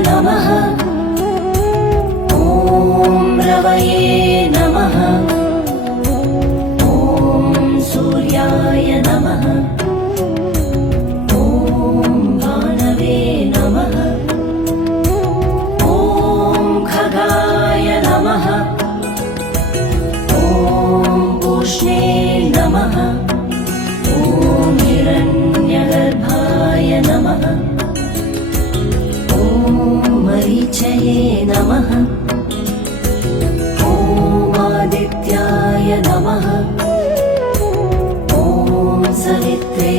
नमः। ॐ रवये नमः। ॐ सूर्याय नमः। ॐ भानवे नमः। ॐ खगाय नमः। ॐ पूष्णे नमः। ॐ हिरण्यगर्भाय नमः। ॐ मरीचये नमः। ॐ आदित्याय नमः। ॐ सवित्रे